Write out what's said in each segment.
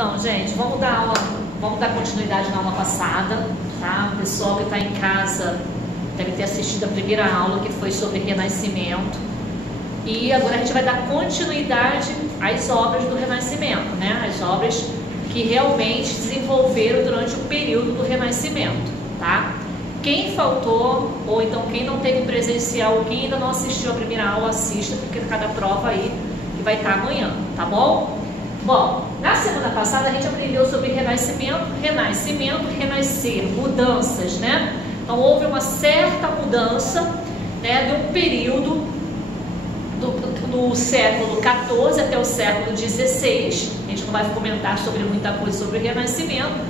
Então, gente, vamos dar continuidade na aula passada, tá? O pessoal que está em casa deve ter assistido a primeira aula, que foi sobre Renascimento. E agora a gente vai dar continuidade às obras do Renascimento, né? As obras que realmente desenvolveram durante o período do Renascimento, tá? Quem faltou, ou então quem não teve presencial, quem ainda não assistiu a primeira aula, assista, porque cada prova aí que vai estar amanhã, tá bom? Bom, na semana passada a gente aprendeu sobre renascimento, renascer, mudanças, né? Então houve uma certa mudança, né, de um período do século XIV até o século XVI. A gente não vai comentar sobre muita coisa sobre o renascimento.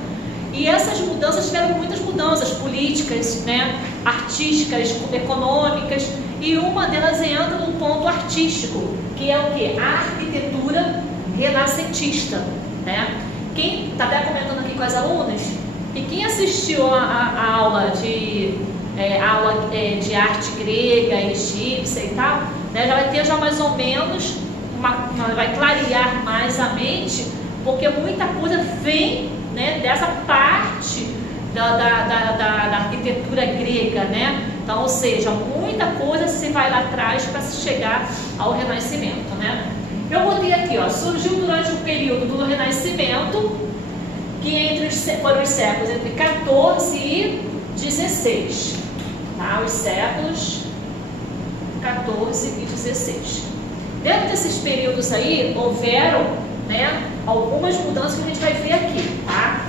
E essas mudanças tiveram muitas mudanças políticas, né, artísticas, econômicas, e uma delas entra no ponto artístico, que é o que? A arquitetura renascentista, né? Quem está até comentando aqui com as alunas, e quem assistiu a aula de arte grega, egípcia e tal, né, já vai ter já mais ou menos vai clarear mais a mente, porque muita coisa vem, né, dessa parte da arquitetura grega, né? Então, ou seja, muita coisa se vai lá atrás para se chegar ao Renascimento, né? Eu botei aqui, ó, surgiu durante o período do Renascimento, que foram os séculos entre 14 e 16, tá? Os séculos 14 e 16. Dentro desses períodos aí, houveram, né, algumas mudanças que a gente vai ver aqui, tá?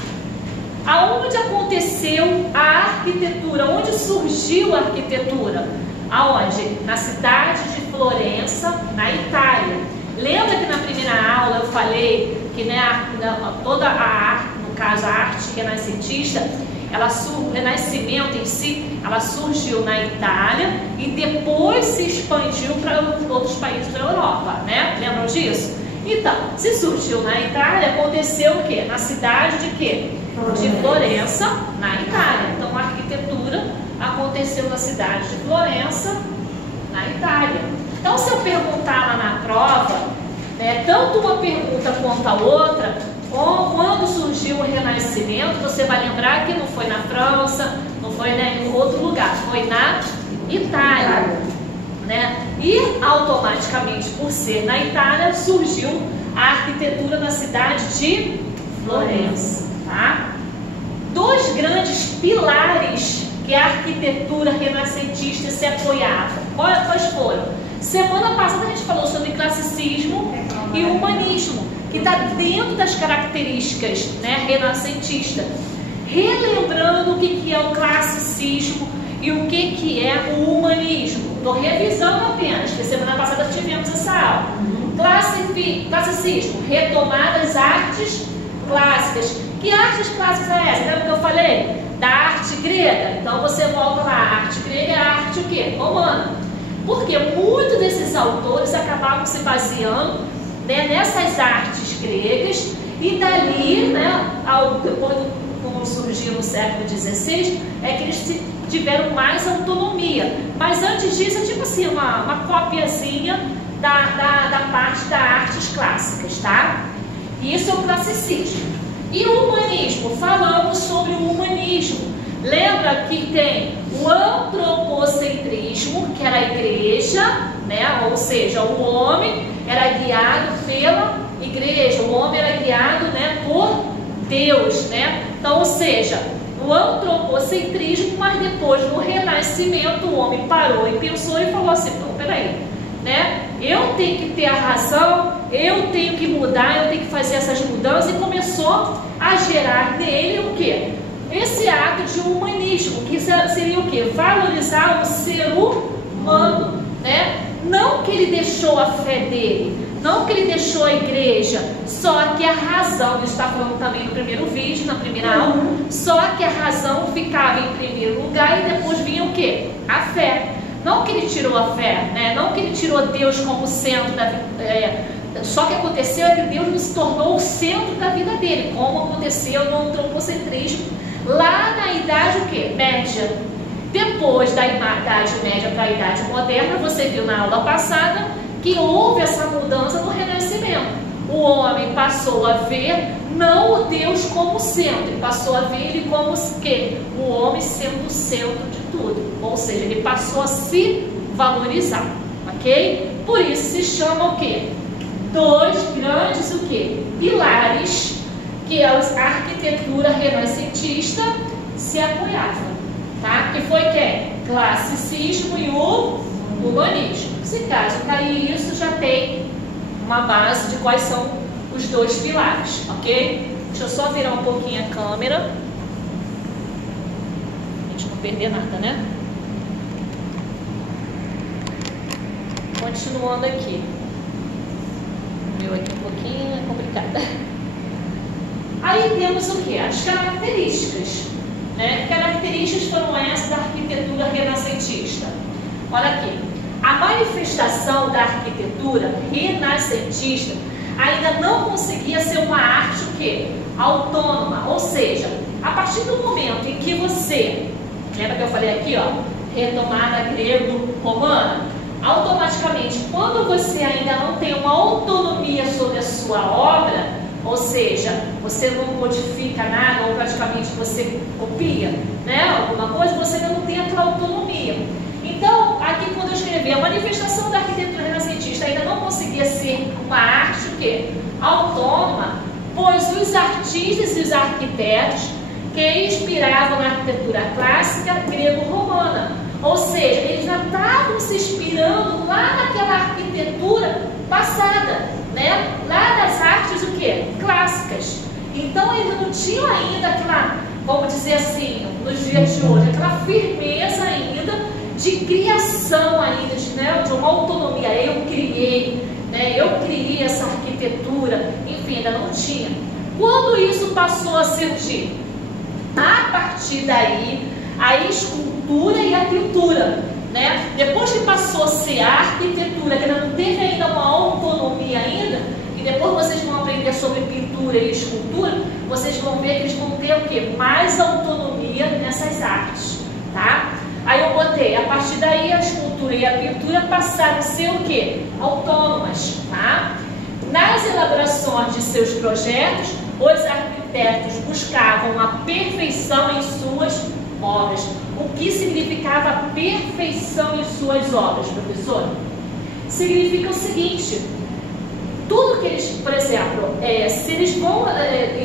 Aonde aconteceu a arquitetura? Onde surgiu a arquitetura? Aonde? Na cidade de Florença, na Itália. Lembra que na primeira aula eu falei que, né, toda a arte, no caso a arte renascentista, o Renascimento em si, ela surgiu na Itália e depois se expandiu para outros países da Europa, né? Lembram disso? Então, se surgiu na Itália, aconteceu o quê? Na cidade de quê? De Florença, na Itália. Então, a arquitetura aconteceu na cidade de Florença, na Itália. Então, se eu perguntar lá na prova, né, tanto uma pergunta quanto a outra, quando surgiu o Renascimento, você vai lembrar que não foi na França, não foi, né, em outro lugar, foi na Itália, né? E automaticamente, por ser na Itália, surgiu a arquitetura na cidade de Florença, tá? Dois grandes pilares que a arquitetura renascentista se apoiava. Quais foram? Semana passada a gente falou sobre classicismo e humanismo, que está dentro das características, né, renascentistas. Relembrando o que é o classicismo e o que é o humanismo. Estou revisando apenas, porque semana passada tivemos essa aula. Classicismo, retomar das artes clássicas. Que artes clássicas é essa? Lembra que eu falei? Da arte grega. Então você volta lá, a arte grega é a arte o quê? Romana. Porque muitos desses autores acabavam se baseando, né, nessas artes gregas, e dali, né, depois como surgiu no século XVI, é que eles tiveram mais autonomia. Mas antes disso é tipo assim, uma copiazinha da parte das artes clássicas, tá? Isso é o classicismo. E o humanismo? Falamos sobre o humanismo. Lembra que tem o antropocentrismo, que era a igreja, né? Ou seja, o homem era guiado pela igreja, o homem era guiado, né, por Deus, né? Então, ou seja, o antropocentrismo, mas depois no Renascimento o homem parou e pensou e falou assim, não, peraí, né? Eu tenho que ter a razão, eu tenho que mudar, eu tenho que fazer essas mudanças, e começou a gerar nele o quê? Esse ato de humanismo, que seria o quê? Valorizar o ser humano, né? Não que ele deixou a fé dele, não que ele deixou a igreja, só que a razão, ele está falando também no primeiro vídeo, na primeira aula, só que a razão ficava em primeiro lugar e depois vinha o quê? A fé. Não que ele tirou a fé, né? Não que ele tirou Deus como centro da vida, só que aconteceu é que Deus se tornou o centro da vida dele, como aconteceu no antropocentrismo, lá na Idade o quê? Média. Depois da Idade Média para a Idade Moderna, você viu na aula passada que houve essa mudança no Renascimento. o homem passou a ver não o Deus como centro, ele passou a ver ele como que? O homem sendo o centro de tudo, ou seja, ele passou a se valorizar, ok? Por isso se chama o que? Dois grandes o que? Pilares que a arquitetura renascentista se apoiava, tá? Que foi quem? Classicismo e o humanismo. Se caso cair isso, já tem uma base de quais são os dois pilares, ok? Deixa eu só virar um pouquinho a câmera, a gente não perder nada, né? Continuando aqui. O meu aqui um pouquinho é complicado. Aí temos o que? As características, né? Características foram essas da arquitetura renascentista. Olha aqui. A manifestação da arquitetura renascentista ainda não conseguia ser uma arte o quê? Autônoma, ou seja, a partir do momento em que você, lembra que eu falei aqui, ó, retomada grego-romana, automaticamente, quando você ainda não tem uma autonomia sobre a sua obra, ou seja, você não modifica nada ou praticamente você copia, né, alguma coisa, você ainda não tem aquela autonomia. Então, aqui quando eu escrevi a manifestação da arquitetura renascentista ainda não conseguia ser uma arte o quê? Autônoma, pois os artistas e os arquitetos que inspiravam na arquitetura clássica grego-romana, ou seja, eles já estavam se inspirando lá naquela arquitetura passada, né? Lá das artes o quê? Clássicas. Então eles não tinham ainda aquela, vamos dizer assim, nos dias de hoje, aquela firmeza ainda de criação ainda, de uma autonomia. Eu criei, né? Eu criei essa arquitetura, enfim, ainda não tinha. Quando isso passou a surgir? A partir daí, a escultura e a pintura, né? Depois que passou a ser a arquitetura, que ainda não teve ainda uma autonomia ainda, e depois vocês vão aprender sobre pintura e escultura, vocês vão ver que eles vão ter o quê? Mais autonomia nessas artes, tá? Aí eu botei, a partir daí a escultura e a pintura passaram a ser o quê? Autônomas, tá? Nas elaborações de seus projetos, os arquitetos buscavam a perfeição em suas obras. O que significava perfeição em suas obras, professor? Significa o seguinte: tudo que eles, por exemplo, se eles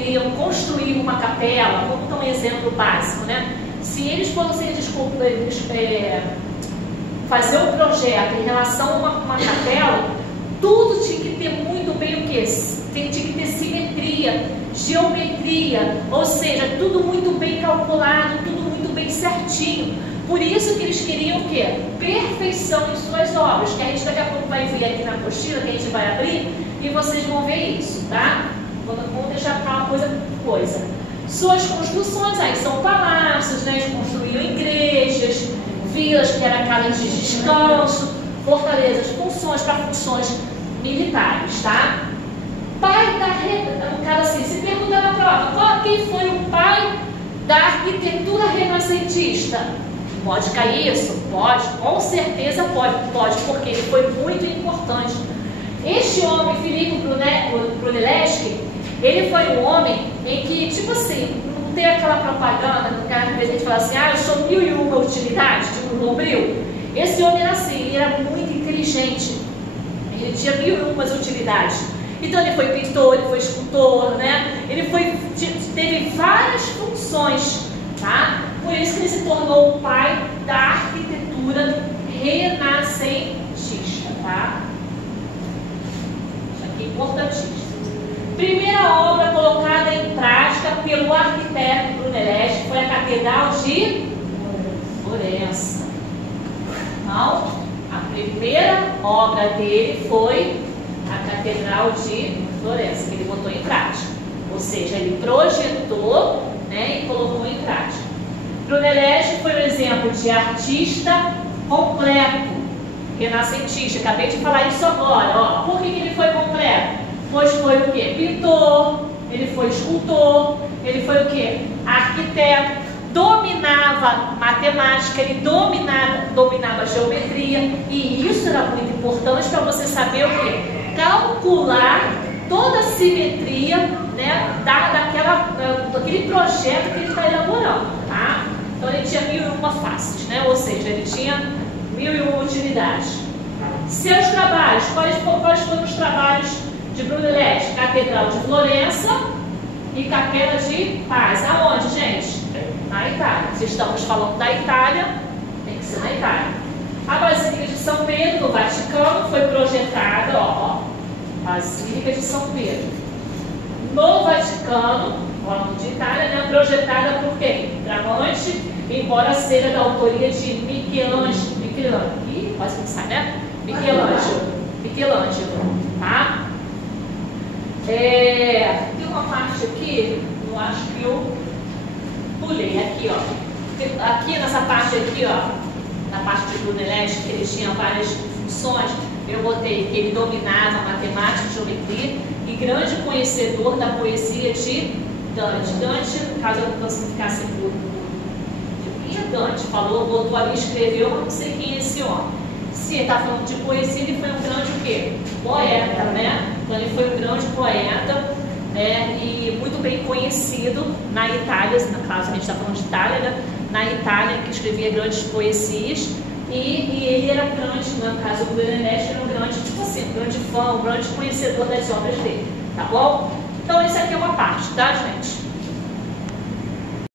iam construir uma capela, vamos dar um exemplo básico, né? Se eles fossem fazer um projeto em relação a uma capela, tudo tinha que ter muito bem o quê? Tinha que ter simetria, geometria, ou seja, tudo muito bem calculado, tudo muito bem certinho. Por isso que eles queriam o quê? Perfeição em suas obras, que a gente daqui a pouco vai ver aqui na apostila, que a gente vai abrir, e vocês vão ver isso, tá? Vamos deixar para uma coisa. Suas construções aí são palácios, né? Eles construíam igrejas, vilas que eram casas de descanso, fortalezas, funções para funções militares, tá? Pai da, no caso assim, se pergunta na prova, quem foi o pai da arquitetura renascentista? Pode cair isso? Pode, com certeza pode, porque ele foi muito importante. Este homem, Filipe Brunelleschi, ele foi um homem em que, tipo assim, não tem aquela propaganda, no cara que a gente fala assim, eu sou 1001 utilidades, tipo um bombril. Esse homem era assim, ele era muito inteligente, ele tinha 1001 utilidades. Então ele foi pintor, ele foi escultor, né? Ele teve várias funções, tá? Por isso que ele se tornou o pai da arquitetura renascentista, tá? Isso aqui é importantíssimo. Primeira obra colocada em prática pelo arquiteto Brunelleschi foi a Catedral de Florença. Então, a primeira obra dele foi a Catedral de Florença, que ele botou em prática. Ou seja, ele projetou, né, e colocou em prática. Brunelleschi foi um exemplo de artista completo, renascentista. Acabei de falar isso agora. Ó. Por que ele foi completo? Pois foi o quê? Pintor, ele foi escultor, ele foi o quê? Arquiteto, dominava matemática, ele dominava geometria, e isso era muito importante para você saber o quê? Calcular toda a simetria, né, daquele projeto que ele está elaborando, tá? Então ele tinha 1001 faces, né? Ou seja, ele tinha 1001 utilidades. Seus trabalhos, quais foram os trabalhos de Brunelleschi? Catedral de Florença e Capela de Paz. Aonde, gente? Na Itália. Se estamos falando da Itália, tem que ser na Itália. A Basílica de São Pedro, no Vaticano, foi projetada, ó, Basílica de São Pedro. No Vaticano, falando de Itália, né, projetada por quem? Bramante, embora seja da autoria de Michelangelo. Ih, quase que não sai, né? Michelangelo, tá? Tem uma parte aqui, eu acho que eu pulei aqui, ó. Aqui nessa parte aqui, ó, na parte de Brunelleschi, que ele tinha várias funções, eu botei que ele dominava matemática e geometria e grande conhecedor da poesia de Dante. Dante, caso eu não ficasse por Dante, falou, botou ali, escreveu, mas não sei quem é esse homem. Se ele está falando de poesia, ele foi um grande o quê? Poeta, né? Então ele foi um grande poeta, né? E muito bem conhecido na Itália, no caso a gente está falando de Itália, né? Na Itália, que escrevia grandes poesias, e ele era um grande, no caso do Brunelleschi, era um grande, tipo assim, um grande fã, um grande conhecedor das obras dele, tá bom? Então essa aqui é uma parte, tá, gente?